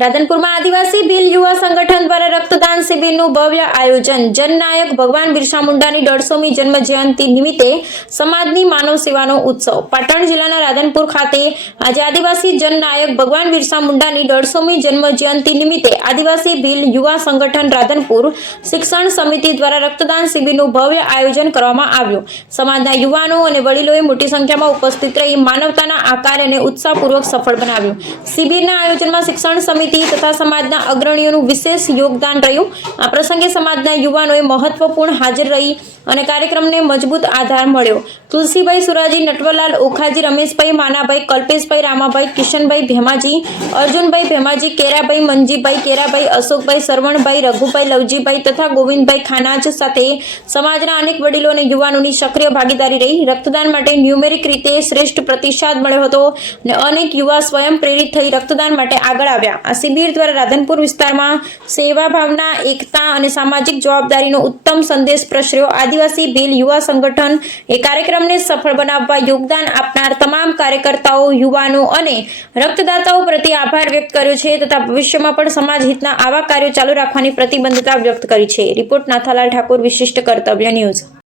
રાધનપુરમાં આદિવાસી ભીલ યુવા સંગઠન દ્વારા રક્તદાન શિબિરનું ભવ્ય આયોજન. જનનાયક ભગવાન બિરસા મુંડાની દોઢસોમી જન્મ જયંતિ નિમિત્તે સમાજની માનવ સેવાનો ઉત્સવ. પાટણ જિલ્લાના રાધનપુર ખાતે આજે આદિવાસી જનનાયક ભગવાન બિરસા મુંડાની દોઢસોમી જન્મ જયંતિ નિમિત્તે આદિવાસી ભીલ યુવા સંગઠન રાધનપુર શિક્ષણ સમિતિ દ્વારા રક્તદાન શિબિરનું ભવ્ય આયોજન કરવામાં આવ્યું. સમાજના યુવાનો અને વડીલોએ મોટી સંખ્યામાં ઉપસ્થિત રહી માનવતાના આ કાર્યને ઉત્સાહપૂર્વક સફળ બનાવ્યું. શિબિરના આયોજનમાં શિક્ષણ સમિતિ તથા સમાજના અગ્રણીઓનું વિશેષ યોગદાન રહ્યું. આ પ્રસંગે સમાજના યુવાનોએ મહત્વપૂર્ણ હાજર રહી અને કાર્યક્રમને મજબૂત આધાર મળ્યો. તુલસીભાઈ સુરાજી, નટવરલાલ ઓખાજી, રમેશભાઈ માનાભાઈ, કલ્પેશભાઈ રામાભાઈ, કિશનભાઈ ભેમાજી, અર્જુનભાઈ ભેમાજી, કેરાભાઈ મંજીભાઈ, કેરાભાઈ અશોકભાઈ સરવણભાઈ, રઘુભાઈ લવજીભાઈ તથા ગોવિંદભાઈ ખાનાજ સાથે સમાજના અનેક વડીલો અને યુવાનોની સક્રિય ભાગીદારી રહી. રક્તદાન માટે ન્યુમેરિક રીતે શ્રેષ્ઠ પ્રતિસાદ મળ્યો હતો અને અનેક યુવા સ્વયં પ્રેરિત થઈ રક્તદાન માટે આગળ આવ્યા. આ શિબિર દ્વારા રાધનપુર વિસ્તારમાં સેવા ભાવના, એકતા અને સામાજિક જવાબદારીનો ઉત્તમ સંદેશ પ્રસર્યો. આદિવાસી ભીલ યુવા સંગઠન એ કાર્યક્રમને સફળ બનાવવા યોગદાન આપનાર તમામ કાર્યકર્તાઓ, યુવાનો અને રક્તદાતાઓ પ્રત્યે આભાર વ્યક્ત કર્યો છે તથા ભવિષ્યમાં પણ સમાજ હિતના આવા કાર્યો ચાલુ રાખવાની પ્રતિબદ્ધતા વ્યક્ત કરી છે. રિપોર્ટ નાથાલાલ ઠાકોર, વિશિષ્ટ કર્તવ્ય ન્યૂઝ.